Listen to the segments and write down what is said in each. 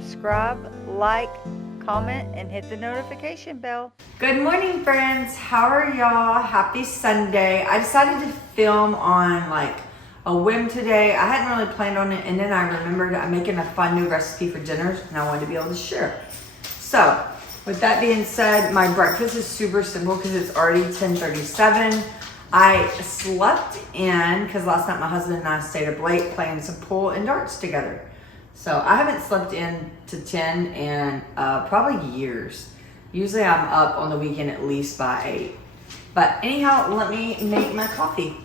subscribe, like, comment, and hit the notification bell. Good morning, friends. How are y'all? Happy Sunday. I decided to film on like a whim today. I hadn't really planned on it, and then I remembered I'm making a fun new recipe for dinners, and I wanted to be able to share. So, with that being said, my breakfast is super simple because it's already 10:37. I slept in because last night my husband and I stayed up late playing some pool and darts together. So I haven't slept in to 10 in probably years. Usually I'm up on the weekend at least by 8. But anyhow, let me make my coffee.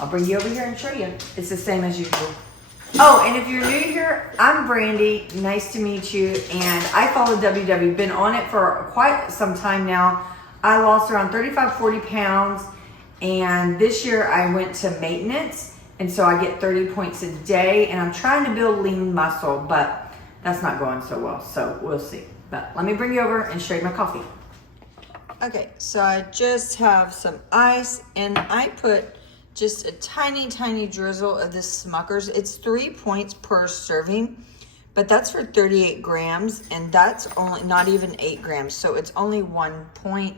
I'll bring you over here and show you. It's the same as usual. Oh, and if you're new here, I'm Brandy. Nice to meet you. And I follow WW. Been on it for quite some time now. I lost around 35, 40 pounds. And this year I went to maintenance. And so I get 30 points a day. And I'm trying to build lean muscle, but that's not going so well. So we'll see. But let me bring you over and show you my coffee. Okay, so I just have some ice. And I put just a tiny, tiny drizzle of this Smucker's. It's 3 points per serving, but that's for 38 grams, and that's only not even 8 grams, so it's only 1 point.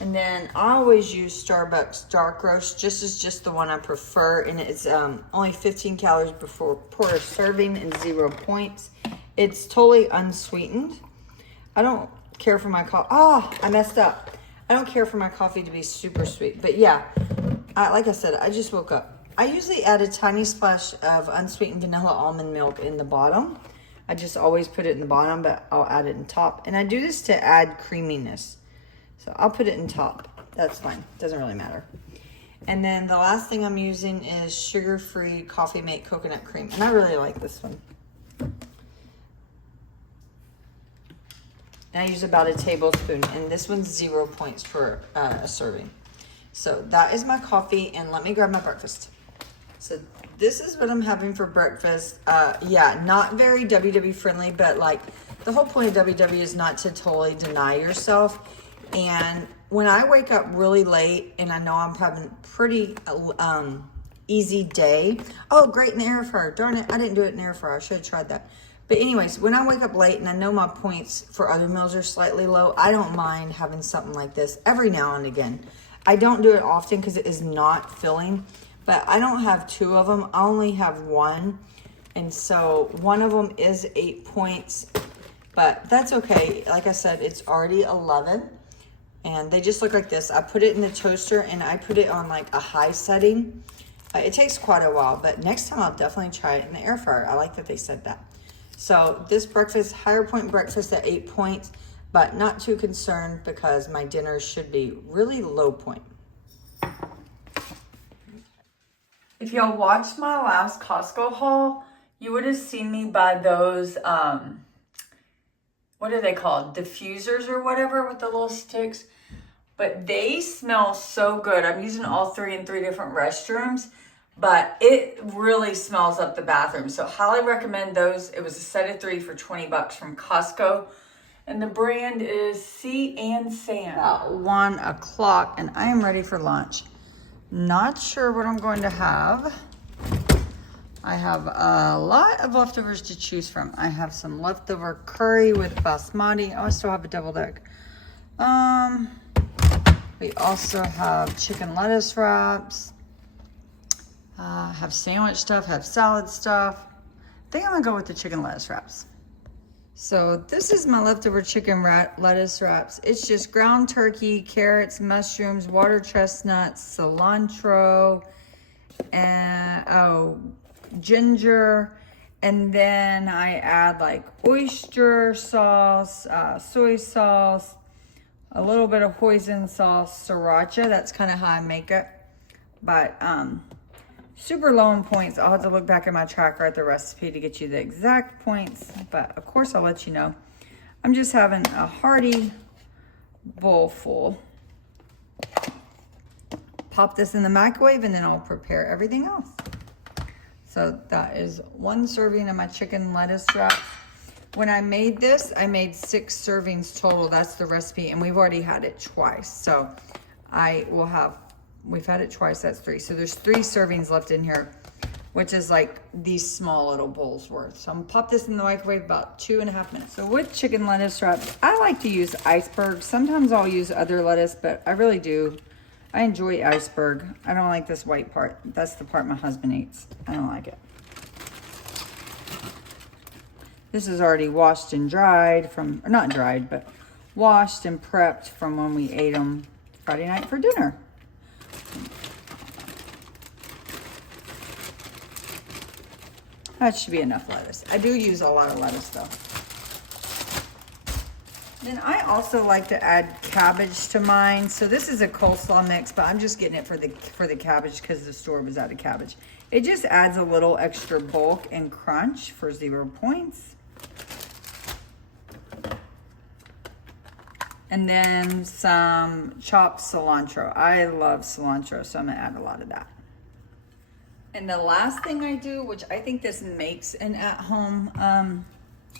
And then I always use Starbucks dark roast, just the one I prefer, and it's only 15 calories per serving and 0 points. It's totally unsweetened. I don't care for my coffee. Oh, I messed up. I don't care for my coffee to be super sweet, but yeah. Like I said, I just woke up. I usually add a tiny splash of unsweetened vanilla almond milk in the bottom. I just always put it in the bottom, but I'll add it in top. And I do this to add creaminess. So I'll put it in top. That's fine. Doesn't really matter. And then the last thing I'm using is sugar-free Coffee Mate coconut cream. And I really like this one. And I use about a tablespoon. And this one's 0 points for a serving. So that is my coffee, and let me grab my breakfast. So this is what I'm having for breakfast. Yeah, not very WW friendly, but like the whole point of WW is not to totally deny yourself. And when I wake up really late and I know I'm having a pretty easy day. Oh, great, in the air fryer. Darn it, I didn't do it in the air fryer. I should have tried that. But anyways, when I wake up late and I know my points for other meals are slightly low, I don't mind having something like this every now and again. I don't do it often because it is not filling, but I don't have 2 of them. I only have 1. And so one of them is 8 points, but that's okay. Like I said, it's already 11 and they just look like this. I put it in the toaster and I put it on like a high setting. It takes quite a while, but next time I'll definitely try it in the air fryer. I like that they said that. So this breakfast, higher point breakfast at 8 points. But not too concerned because my dinner should be really low point. If y'all watched my last Costco haul, you would have seen me buy those, what are they called? Diffusers or whatever with the little sticks. But they smell so good. I'm using all 3 in 3 different restrooms, but it really smells up the bathroom. So highly recommend those. It was a set of 3 for 20 bucks from Costco. And the brand is Sea and Sand. About 1 o'clock, and I am ready for lunch. Not sure what I'm going to have. I have a lot of leftovers to choose from. I have some leftover curry with basmati. Oh, I still have a deviled egg. We also have chicken lettuce wraps. Have sandwich stuff, have salad stuff. I think I'm gonna go with the chicken lettuce wraps. So this is my leftover chicken lettuce wraps. It's just ground turkey, carrots, mushrooms, water chestnuts, cilantro, and ginger. And then I add like oyster sauce, soy sauce, a little bit of hoisin sauce, sriracha. That's kind of how I make it. But super low in points. I'll have to look back at my tracker at the recipe to get you the exact points, but of course I'll let you know. I'm just having a hearty bowl full. Pop this in the microwave and then I'll prepare everything else. So that is 1 serving of my chicken lettuce wraps. When I made this, I made 6 servings total. That's the recipe, and we've already had it twice. So I will have, we've had it twice, that's 3. So there's 3 servings left in here. which is like these small little bowls worth. So I'm gonna pop this in the microwave about 2.5 minutes. So with chicken lettuce wraps, I like to use iceberg. Sometimes I'll use other lettuce, but I really do. I enjoy iceberg. I don't like this white part. That's the part my husband eats. I don't like it. This is already washed and dried from, or not dried, but washed and prepped from when we ate them Friday night for dinner. That should be enough lettuce. I do use a lot of lettuce though. Then I also like to add cabbage to mine. So this is a coleslaw mix, but I'm just getting it for the cabbage because the store was out of cabbage. It just adds a little extra bulk and crunch for 0 points. And then some chopped cilantro. I love cilantro, so I'm gonna add a lot of that. And the last thing I do, which I think this makes an at-home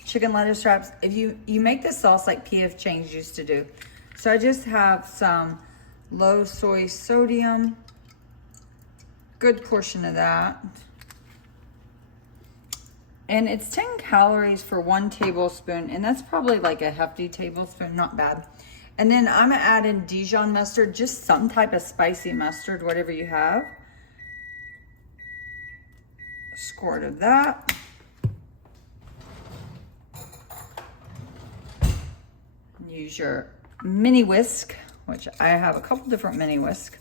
chicken lettuce wraps, if you make the sauce like P.F. Chang's used to do. So I just have some low soy sodium, good portion of that. And it's 10 calories for 1 tablespoon, and that's probably like a hefty tablespoon, not bad. And then I'm gonna add in Dijon mustard, just some type of spicy mustard, whatever you have. A squirt of that. Use your mini whisk, which I have a couple different mini whisk.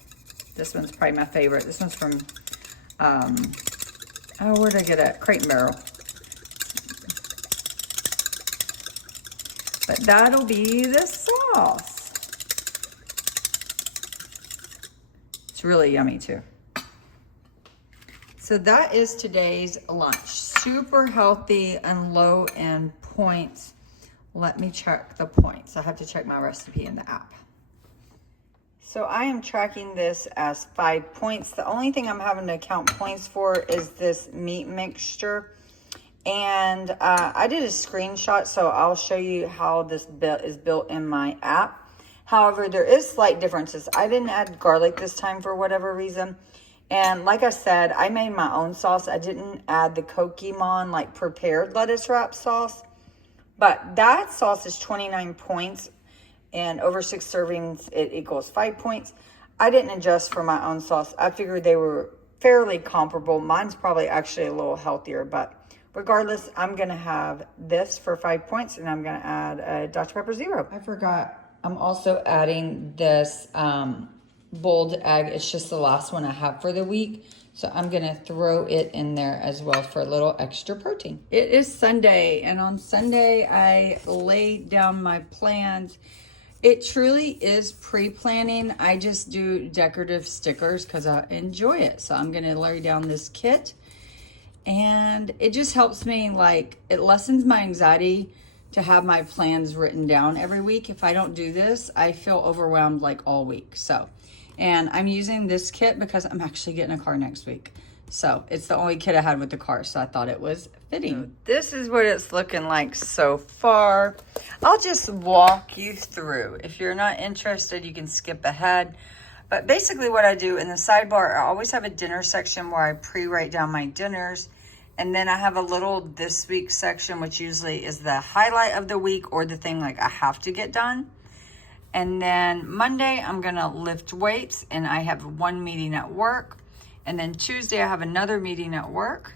This one's probably my favorite. This one's from, oh, where'd I get it? Crate and Barrel. But that'll be the sauce. It's really yummy too. So that is today's lunch. Super healthy and low in points. Let me check the points. I have to check my recipe in the app. So I am tracking this as 5 points. The only thing I'm having to count points for is this meat mixture. And I did a screenshot, so I'll show you how this is built in my app. However, there is slight differences. I didn't add garlic this time for whatever reason. And like I said, I made my own sauce. I didn't add the Pokemon like prepared lettuce wrap sauce. But that sauce is 29 points, and over 6 servings, it equals 5 points. I didn't adjust for my own sauce. I figured they were fairly comparable. Mine's probably actually a little healthier, but regardless, I'm gonna have this for 5 points, and I'm gonna add a Dr. Pepper Zero. I forgot, I'm also adding this boiled egg. It's just the last one I have for the week. So I'm gonna throw it in there as well for a little extra protein. It is Sunday, and on Sunday I laid down my plans. It truly is pre-planning. I just do decorative stickers because I enjoy it. So I'm gonna lay down this kit, and it just helps me, like, it lessens my anxiety to have my plans written down every week. If I don't do this, I feel overwhelmed like all week. So, and I'm using this kit because I'm actually getting a car next week. So it's the only kit I had with the car, so I thought it was fitting. So this is what it's looking like so far. I'll just walk you through. If you're not interested, you can skip ahead. But basically what I do in the sidebar, I always have a dinner section where I pre-write down my dinners. And then I have a little this week section, which usually is the highlight of the week or the thing like I have to get done. And then Monday, I'm gonna lift weights, and I have 1 meeting at work. And then Tuesday, I have another meeting at work.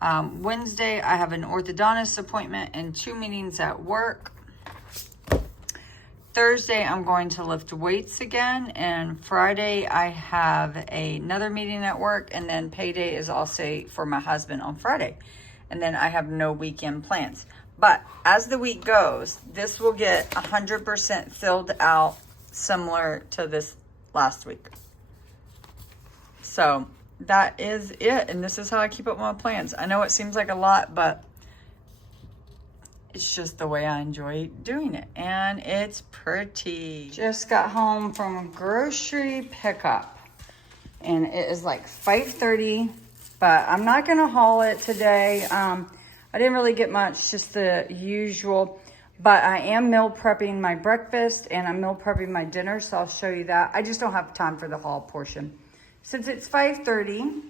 Wednesday, I have an orthodontist appointment and 2 meetings at work. Thursday, I'm going to lift weights again. And Friday, I have another meeting at work. And then payday is also for my husband on Friday. And then I have no weekend plans. But as the week goes, this will get 100% filled out, similar to this last week. So that is it. And this is how I keep up my plans. I know it seems like a lot, but it's just the way I enjoy doing it. And it's pretty. Just got home from grocery pickup. And it is like 5:30, but I'm not going to haul it today. I didn't really get much, just the usual, but I am meal prepping my breakfast and I'm meal prepping my dinner, so I'll show you that. I just don't have time for the haul portion. Since it's 5:30,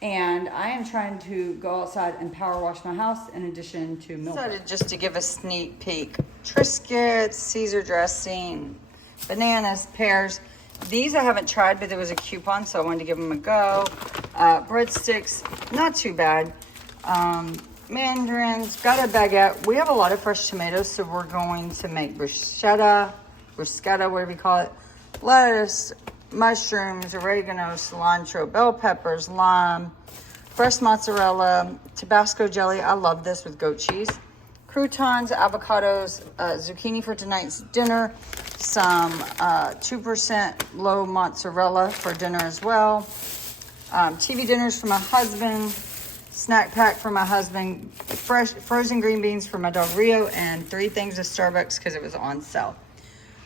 And I am trying to go outside and power wash my house in addition to milk. Decided just to give a sneak peek. Triscuits, Caesar dressing, bananas, pears. These I haven't tried, but there was a coupon, so I wanted to give them a go. Breadsticks, not too bad. Mandarins, got a baguette. We have a lot of fresh tomatoes, so we're going to make bruschetta, whatever you call it. Lettuce, mushrooms, oregano, cilantro, bell peppers, lime, fresh mozzarella, Tabasco jelly. I love this with goat cheese. Croutons, avocados, zucchini for tonight's dinner, some 2% low mozzarella for dinner as well. TV dinners for my husband, snack pack for my husband, fresh frozen green beans for my dog Rio, and 3 things of Starbucks because it was on sale.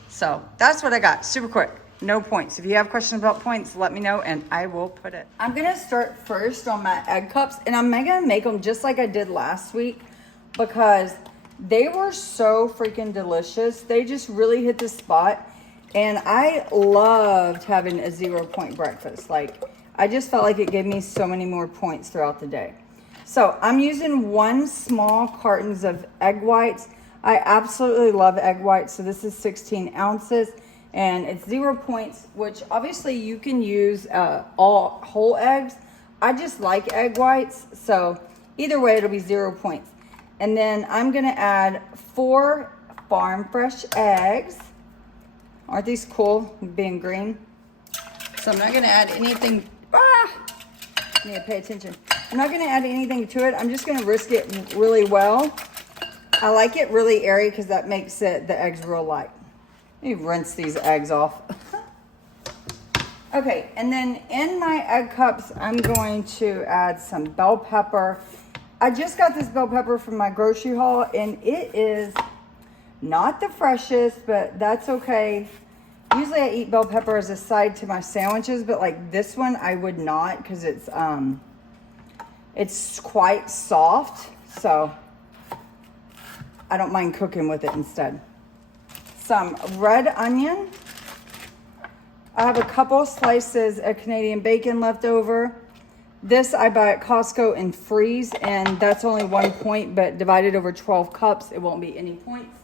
So that's what I got, super quick. No points. If you have questions about points, let me know and I will put it. I'm gonna start first on my egg cups, and I'm gonna make them just like I did last week because they were so freaking delicious. They just really hit the spot, and I loved having a 0-point breakfast. Like, I just felt like it gave me so many more points throughout the day. So I'm using 1 small cartons of egg whites. I absolutely love egg whites, so this is 16 ounces. And it's 0 points, which obviously you can use all whole eggs. I just like egg whites, so either way it'll be 0 points. And then I'm gonna add 4 farm fresh eggs. Aren't these cool, being green? So I'm not gonna add anything, I need to pay attention. I'm not gonna add anything to it. I'm just gonna whisk it really well. I like it really airy because that makes it, the eggs real light. Let me rinse these eggs off. Okay, and then in my egg cups, I'm going to add some bell pepper. I just got this bell pepper from my grocery haul, and it is not the freshest, but that's okay. Usually I eat bell pepper as a side to my sandwiches, but like this one, I would not because it's quite soft, so I don't mind cooking with it instead. Some red onion. I have a couple slices of Canadian bacon left over. This I buy at Costco and freeze, and that's only 1 point, but divided over 12 cups, it won't be any points.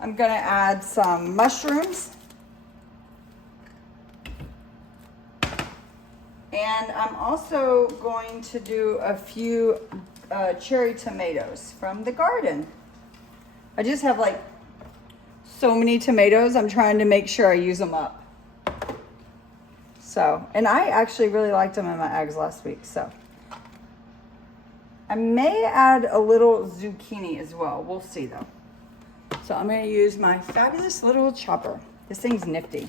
I'm gonna add some mushrooms. And I'm also going to do a few cherry tomatoes from the garden. I just have like so many tomatoes. I'm trying to make sure I use them up. So, and I actually really liked them in my eggs last week. So I may add a little zucchini as well. We'll see though. So I'm gonna use my fabulous little chopper. This thing's nifty.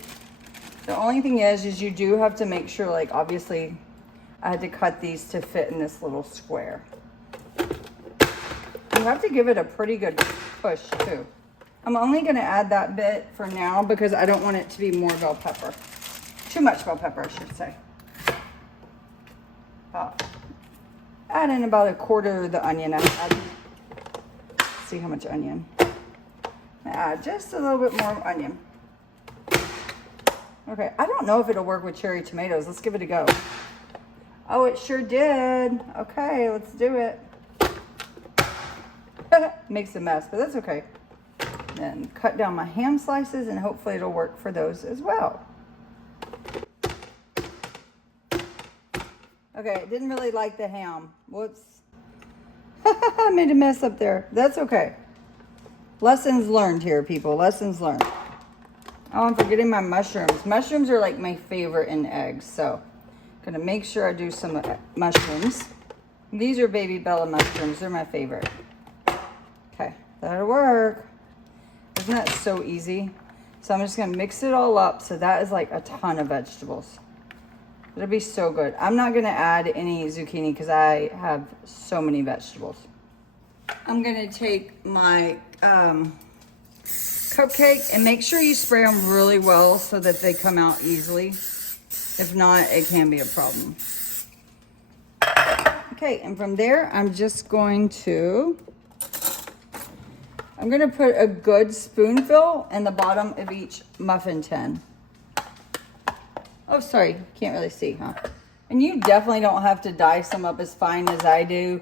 The only thing is you do have to make sure, like obviously I had to cut these to fit in this little square. You have to give it a pretty good push too. I'm only gonna add that bit for now because I don't want it to be more bell pepper. Too much bell pepper, I should say. Add in about 1/4 of the onion. See how much onion. Add just a little bit more onion. Okay, I don't know if it'll work with cherry tomatoes. Let's give it a go. Oh, it sure did. Okay, let's do it. Makes a mess, but that's okay. Then cut down my ham slices and hopefully it'll work for those as well. Okay, didn't really like the ham. Whoops. I made a mess up there. That's okay. Lessons learned here, people. Lessons learned. Oh, I'm forgetting my mushrooms. Mushrooms are like my favorite in eggs, so I'm gonna make sure I do some mushrooms. These are baby Bella mushrooms. They're my favorite. Okay, that'll work. Isn't that so easy? So I'm just gonna mix it all up. So that is like a ton of vegetables. It'll be so good. I'm not gonna add any zucchini because I have so many vegetables. I'm gonna take my cupcake and make sure you spray them really well so that they come out easily. If not, it can be a problem. Okay, and from there, I'm gonna put a good spoonful in the bottom of each muffin tin. Oh, sorry, can't really see, huh? And you definitely don't have to dice them up as fine as I do.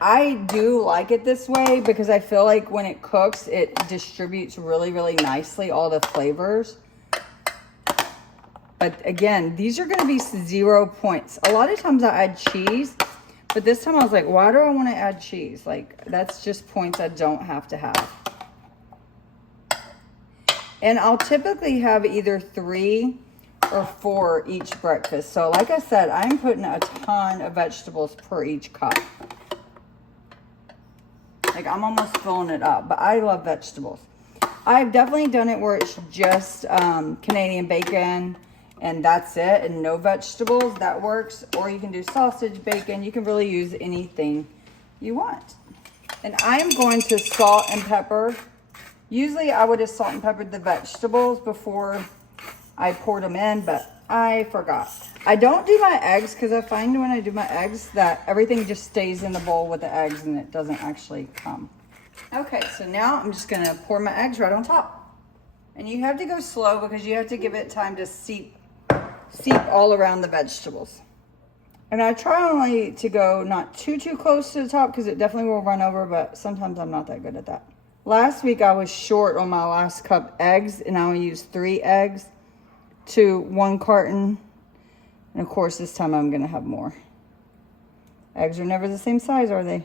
I do like it this way because I feel like when it cooks, it distributes really, really nicely all the flavors. But again, these are going to be 0 points. A lot of times I add cheese, but this time I was like, why do I want to add cheese? Like, that's just points I don't have to have. And I'll typically have either 3 or 4 each breakfast. So like I said, I'm putting a ton of vegetables per each cup. Like, I'm almost filling it up, but I love vegetables. I've definitely done it where it's just Canadian bacon and that's it, and no vegetables. That works. Or you can do sausage, bacon. You can really use anything you want. And I'm going to salt and pepper. Usually I would have salt and peppered the vegetables before I poured them in, but I forgot. I don't do my eggs because I find when I do my eggs that everything just stays in the bowl with the eggs and it doesn't actually come. Okay, so now I'm just gonna pour my eggs right on top. And you have to go slow because you have to give it time to seep all around the vegetables. And I try only to go not too close to the top because it definitely will run over, but sometimes I'm not that good at that. Last week I was short on my last cup eggs and I only used 3 eggs to 1 carton. And of course this time I'm gonna have more. Eggs are never the same size, are they?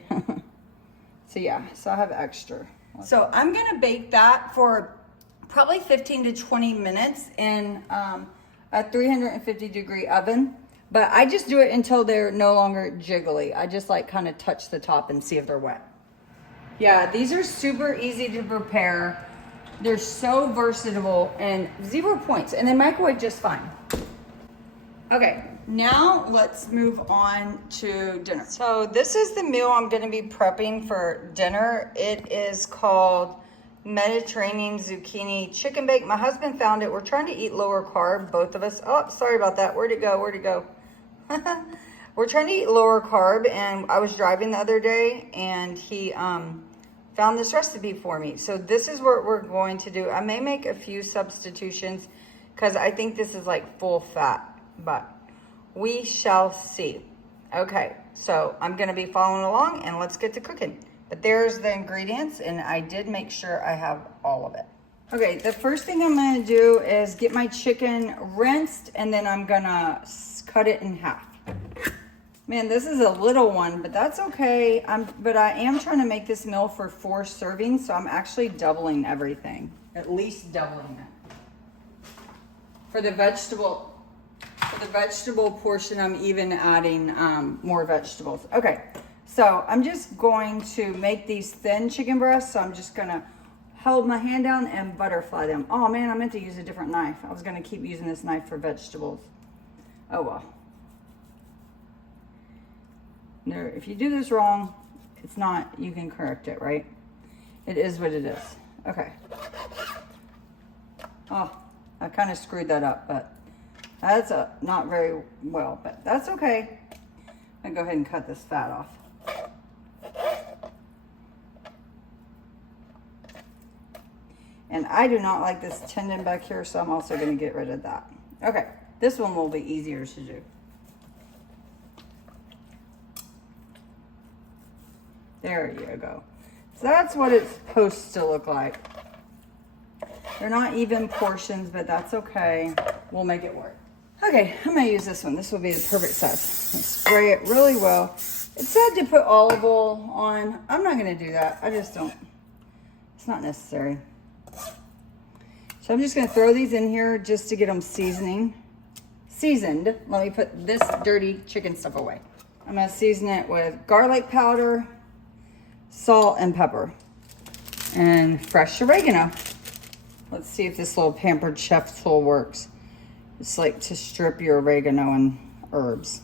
So yeah, so I have extra. So I'm gonna bake that for probably 15 to 20 minutes in a 350-degree oven. But I just do it until they're no longer jiggly. I just like kind of touch the top and see if they're wet. Yeah, these are super easy to prepare. They're so versatile and 0 points, and they microwave just fine. Okay, now let's move on to dinner. So this is the meal I'm gonna be prepping for dinner. It is called Mediterranean Zucchini Chicken Bake. My husband found it. We're trying to eat lower carb, both of us. Oh, sorry about that. Where'd it go? We're trying to eat lower carb, and I was driving the other day, and he found this recipe for me. So this is what we're going to do. I may make a few substitutions because I think this is like full fat, but we shall see. Okay, so I'm gonna be following along and let's get to cooking. But there's the ingredients, and I did make sure I have all of it. Okay, the first thing I'm gonna do is get my chicken rinsed, and then I'm gonna cut it in half. Man, this is a little one, but that's okay. But I am trying to make this meal for 4 servings, so I'm actually doubling everything. At least doubling it. For the vegetable portion, I'm even adding more vegetables. Okay, so I'm just going to make these thin chicken breasts. So I'm just gonna hold my hand down and butterfly them. Oh man, I meant to use a different knife. I was gonna keep using this knife for vegetables. Oh well. There, if you do this wrong, it's not, you can correct it, right? It is what it is. Okay. Oh, I kind of screwed that up, but that's not very well, but that's okay. I'm gonna go ahead and cut this fat off. And I do not like this tendon back here, so I'm also gonna get rid of that. Okay, this one will be easier to do. There you go. So that's what it's supposed to look like. They're not even portions, but that's okay. We'll make it work. Okay, I'm gonna use this one. This will be the perfect size. Spray it really well. It said to put olive oil on. I'm not gonna do that. I just don't. It's not necessary. So I'm just gonna throw these in here just to get them seasoned. Let me put this dirty chicken stuff away. I'm gonna season it with garlic powder, salt and pepper, and fresh oregano. Let's see if this little Pampered Chef tool works. It's like to strip your oregano and herbs.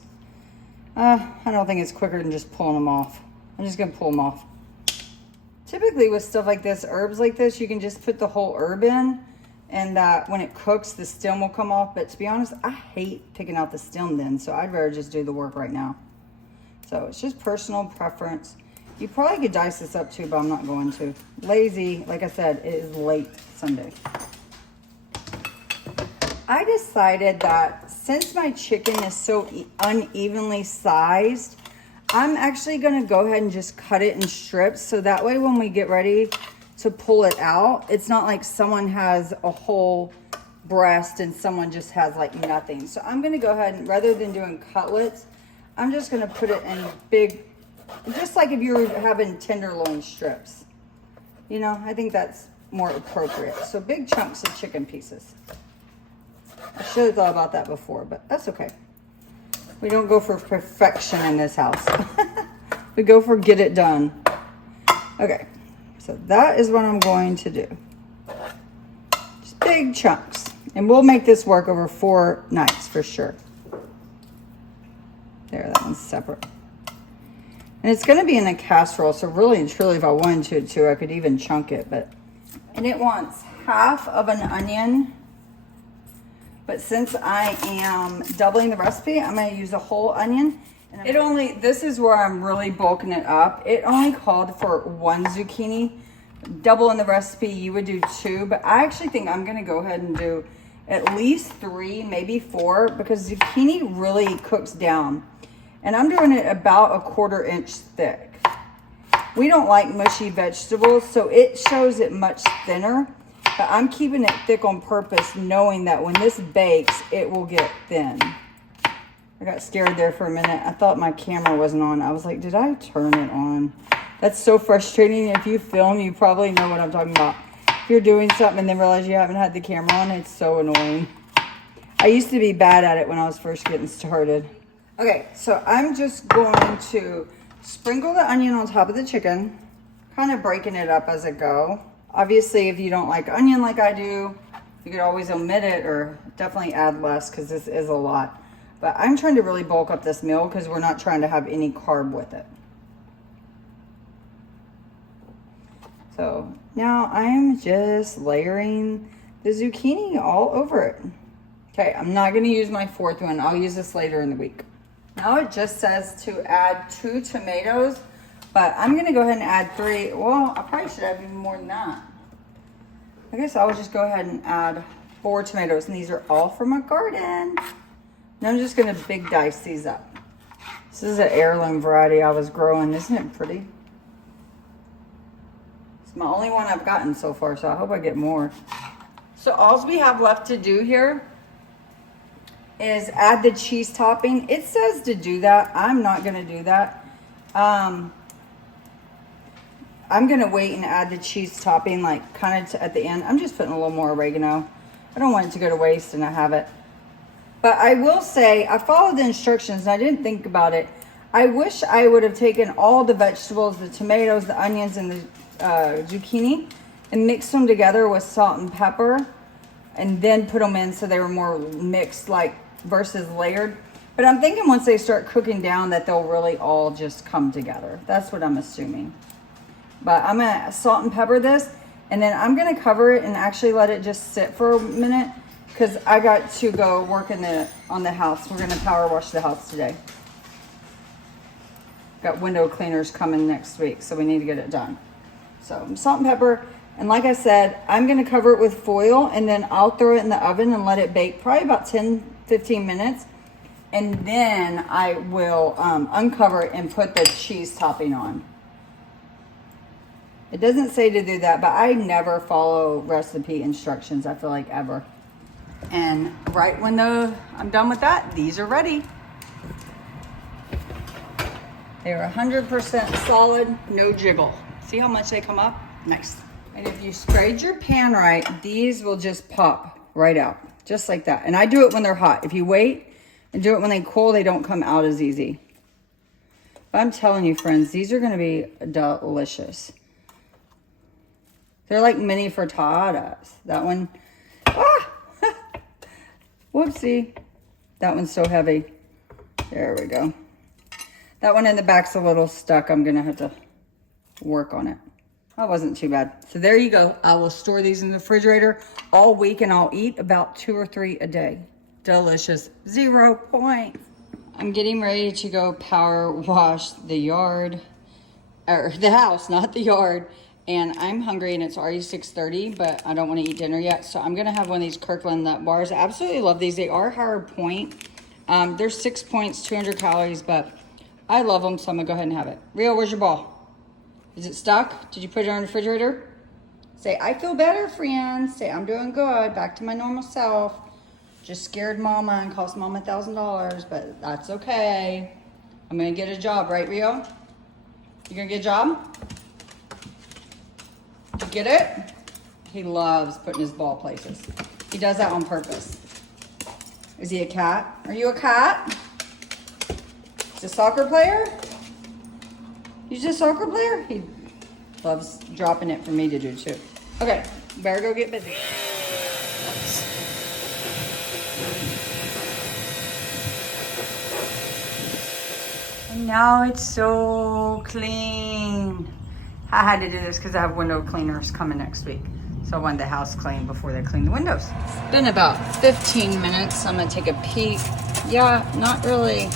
I don't think it's quicker than just pulling them off. I'm just gonna pull them off. Typically with stuff like this, herbs like this, you can just put the whole herb in, and when it cooks, the stem will come off. But to be honest, I hate picking out the stem then, so I'd rather just do the work right now. So it's just personal preference. You probably could dice this up too, but I'm not going to. Lazy, like I said, it is late Sunday. I decided that since my chicken is so unevenly sized, I'm actually gonna go ahead and just cut it in strips. So that way when we get ready to pull it out, it's not like someone has a whole breast and someone just has like nothing. So I'm gonna go ahead and, rather than doing cutlets, I'm just gonna put it in big, just like if you were having tenderloin strips. You know, I think that's more appropriate. So big chunks of chicken pieces. I should have thought about that before, but that's okay. We don't go for perfection in this house. We go for get it done. Okay, so that is what I'm going to do. Just big chunks. And we'll make this work over 4 nights for sure. There, that one's separate. And it's gonna be in a casserole, so really and truly, if I wanted to, I could even chunk it, but. And it wants half of an onion. But since I am doubling the recipe, I'm gonna use a whole onion. And this is where I'm really bulking it up. It only called for 1 zucchini. Double in the recipe, you would do 2, but I actually think I'm gonna go ahead and do at least 3, maybe 4, because zucchini really cooks down. And I'm doing it about a 1/4 inch thick. We don't like mushy vegetables, so it shows it much thinner. But I'm keeping it thick on purpose, knowing that when this bakes, it will get thin. I got scared there for a minute. I thought my camera wasn't on. I was like, did I turn it on? That's so frustrating. If you film, you probably know what I'm talking about. If you're doing something and then realize you haven't had the camera on, it's so annoying. I used to be bad at it when I was first getting started. Okay, so I'm just going to sprinkle the onion on top of the chicken, kind of breaking it up as I go. Obviously, if you don't like onion like I do, you could always omit it or definitely add less because this is a lot. But I'm trying to really bulk up this meal because we're not trying to have any carb with it. So now I am just layering the zucchini all over it. Okay, I'm not going to use my 4th one. I'll use this later in the week. Now it just says to add 2 tomatoes, but I'm going to go ahead and add 3. Well, I probably should have even more than that. I guess I'll just go ahead and add 4 tomatoes, and these are all from my garden. And I'm just going to big dice these up. This is an heirloom variety I was growing. Isn't it pretty? It's my only one I've gotten so far, so I hope I get more. So all we have left to do here is add the cheese topping. It says to do that. I'm not going to do that. I'm going to wait and add the cheese topping like kind of at the end. I'm just putting a little more oregano. I don't want it to go to waste and I have it. But I will say, I followed the instructions and I didn't think about it. I wish I would have taken all the vegetables, the tomatoes, the onions, and the zucchini and mixed them together with salt and pepper and then put them in so they were more mixed like versus layered. But I'm thinking once they start cooking down that they'll really all just come together. That's what I'm assuming. But I'm going to salt and pepper this and then I'm going to cover it and actually let it just sit for a minute because I got to go work on the house. We're going to power wash the house today. Got window cleaners coming next week, so we need to get it done. So salt and pepper, and like I said, I'm going to cover it with foil and then I'll throw it in the oven and let it bake probably about 10-15 minutes. And then I will uncover it and put the cheese topping on. It doesn't say to do that, but I never follow recipe instructions, I feel like, ever. And right when I'm done with that, these are ready. They're 100% solid, no jiggle. See how much they come up? Nice. And if you sprayed your pan right, these will just pop right out, just like that. And I do it when they're hot. If you wait and do it when they cool, they don't come out as easy. But I'm telling you, friends, these are gonna be delicious. They're like mini frittatas. That one, whoopsie. That one's so heavy. There we go. That one in the back's a little stuck. I'm gonna have to work on it. That wasn't too bad. So there you go. I will store these in the refrigerator all week and I'll eat about 2 or 3 a day. Delicious. 0 points. I'm getting ready to go power wash the yard, or the house, not the yard. And I'm hungry and it's already 6:30, but I don't want to eat dinner yet. So I'm gonna have one of these Kirkland nut bars. I absolutely love these. They are higher point. They're 6 points, 200 calories, but I love them, so I'm gonna go ahead and have it. Rio, where's your ball? Is it stuck? Did you put it on the refrigerator? Say, I feel better, friends. Say, I'm doing good, back to my normal self. Just scared mama and cost mama $1,000, but that's okay. I'm gonna get a job, right, Rio? You gonna get a job? Did you get it? He loves putting his ball places. He does that on purpose. Is he a cat? Are you a cat? He's a soccer player? He's a soccer player? He loves dropping it for me to do too. Okay, better go get busy. And now it's so clean. I had to do this because I have window cleaners coming next week. So I wanted the house clean before they clean the windows. It's been about 15 minutes. I'm gonna take a peek. Yeah, not really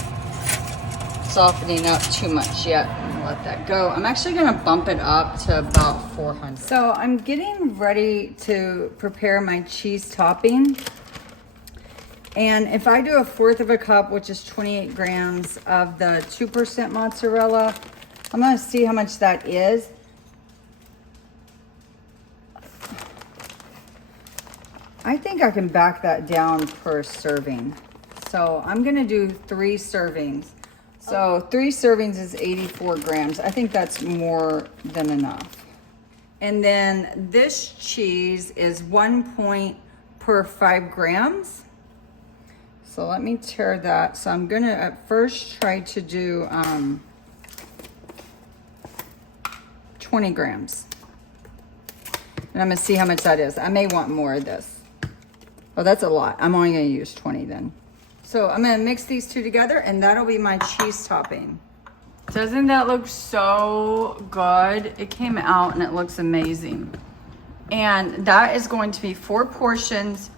softening up too much yet. I'm gonna let that go. I'm actually gonna bump it up to about 400. So I'm getting ready to prepare my cheese topping. And if I do 1/4 of a cup, which is 28 grams of the 2% mozzarella, I'm gonna see how much that is. I think I can back that down per serving. So I'm gonna do 3 servings. So 3 servings is 84 grams. I think that's more than enough. And then this cheese is 1 point per 5 grams. So let me tear that. So I'm gonna at first try to do 20 grams. And I'm gonna see how much that is. I may want more of this. Oh, that's a lot. I'm only gonna use 20 then. So I'm gonna mix these two together and that'll be my cheese topping. Doesn't that look so good? It came out and it looks amazing. And that is going to be 4 portions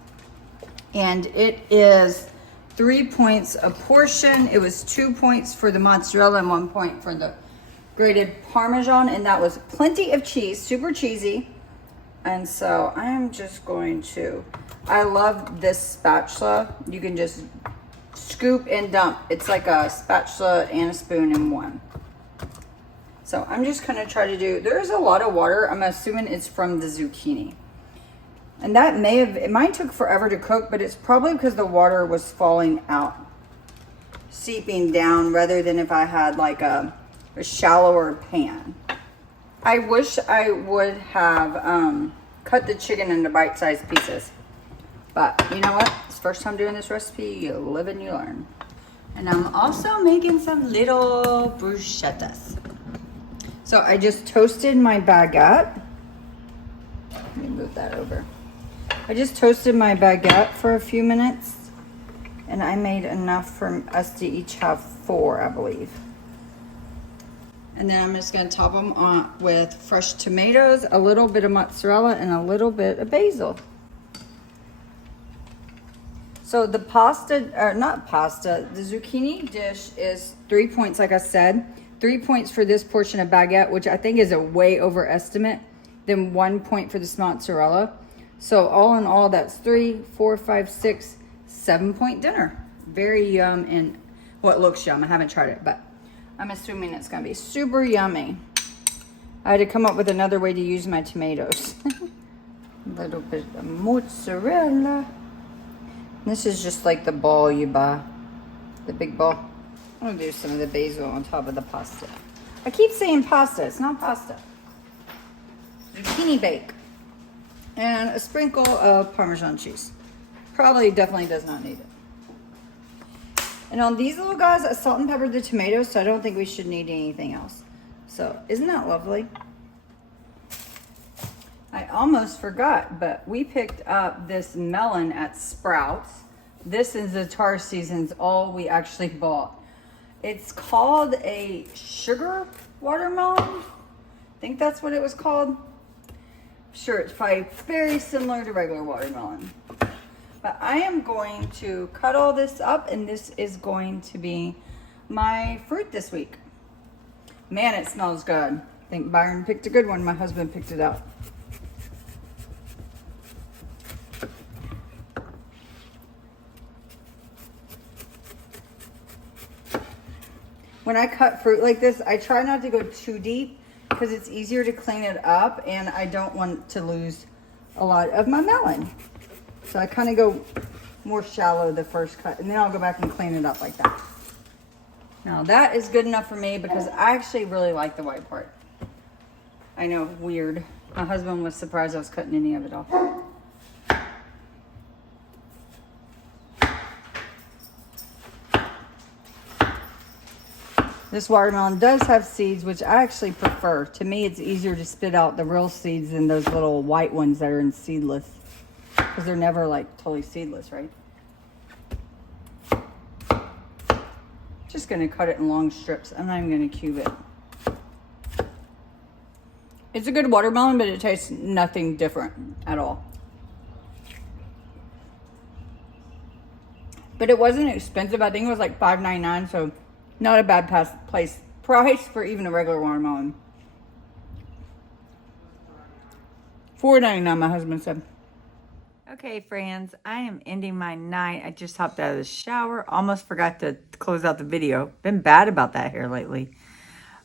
and it is 3 points a portion. It was 2 points for the mozzarella and 1 point for the grated Parmesan, and that was plenty of cheese, super cheesy. And so I am just going to, I love this spatula. You can just scoop and dump. It's like a spatula and a spoon in one. So I'm just gonna try to do, there's a lot of water. I'm assuming it's from the zucchini. And that may have, mine took forever to cook, but it's probably because the water was falling out, seeping down, rather than if I had like a shallower pan. I wish I would have cut the chicken into bite-sized pieces. But you know what? It's the first time doing this recipe. You live and you learn. And I'm also making some little bruschettas. So I just toasted my baguette. Let me move that over. I just toasted my baguette for a few minutes. And I made enough for us to each have 4, I believe. And then I'm just gonna top them on with fresh tomatoes, a little bit of mozzarella, and a little bit of basil. So the pasta, or not pasta, the zucchini dish is 3 points, like I said. 3 points for this portion of baguette, which I think is a way overestimate, then 1 point for this mozzarella. So all in all, that's 3, 4, 5, 6, 7 point dinner. Very yum, and well, it looks yum. I haven't tried it, but I'm assuming it's gonna be super yummy. I had to come up with another way to use my tomatoes. A little bit of mozzarella. This is just like the ball you buy, the big ball. I'm gonna do some of the basil on top of the pasta. I keep saying pasta, it's not pasta. Zucchini bake. And a sprinkle of Parmesan cheese. Probably definitely does not need it. And on these little guys, I salt and peppered the tomatoes, so I don't think we should need anything else. So, isn't that lovely? I almost forgot, but we picked up this melon at Sprouts. This is the tar season's all we actually bought. It's called a sugar watermelon. I think that's what it was called. Sure, it's probably very similar to regular watermelon. But I am going to cut all this up, and this is going to be my fruit this week. Man, it smells good. I think Byron picked a good one. My husband picked it out. When I cut fruit like this, I try not to go too deep because it's easier to clean it up and I don't want to lose a lot of my melon. So I kind of go more shallow the first cut and then I'll go back and clean it up like that. Now that is good enough for me because I actually really like the white part. I know, weird. My husband was surprised I was cutting any of it off. This watermelon does have seeds, which I actually prefer. To me, it's easier to spit out the real seeds than those little white ones that are in seedless. Because they're never like totally seedless, right? Just gonna cut it in long strips. I'm not even gonna cube it. It's a good watermelon, but it tastes nothing different at all. But it wasn't expensive. I think it was like $5.99, so not a bad price for even a regular watermelon. $4.99, my husband said. Okay, friends, I am ending my night. I just hopped out of the shower. Almost forgot to close out the video. Been bad about that here lately.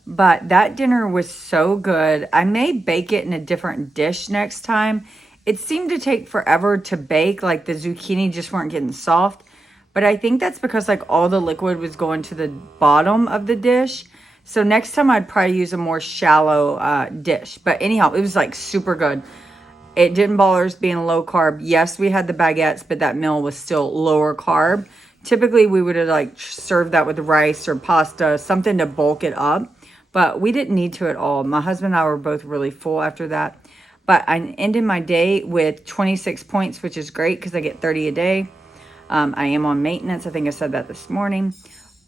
But that dinner was so good. I may bake it in a different dish next time. It seemed to take forever to bake. Like the zucchini just weren't getting soft. But I think that's because like all the liquid was going to the bottom of the dish. So next time I'd probably use a more shallow dish. But anyhow, it was like super good. It didn't bother us being low carb. Yes, we had the baguettes, but that meal was still lower carb. Typically, we would have like served that with rice or pasta, something to bulk it up. But we didn't need to at all. My husband and I were both really full after that. But I ended my day with 26 points, which is great because I get 30 a day. I am on maintenance. I think I said that this morning.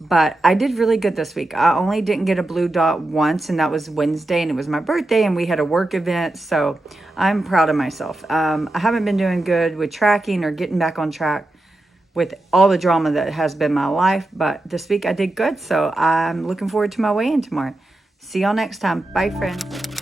But I did really good this week. I only didn't get a blue dot once, and that was Wednesday, and it was my birthday, and we had a work event, so I'm proud of myself. I haven't been doing good with tracking or getting back on track with all the drama that has been my life, but this week I did good, so I'm looking forward to my weigh-in tomorrow. See y'all next time. Bye, friends.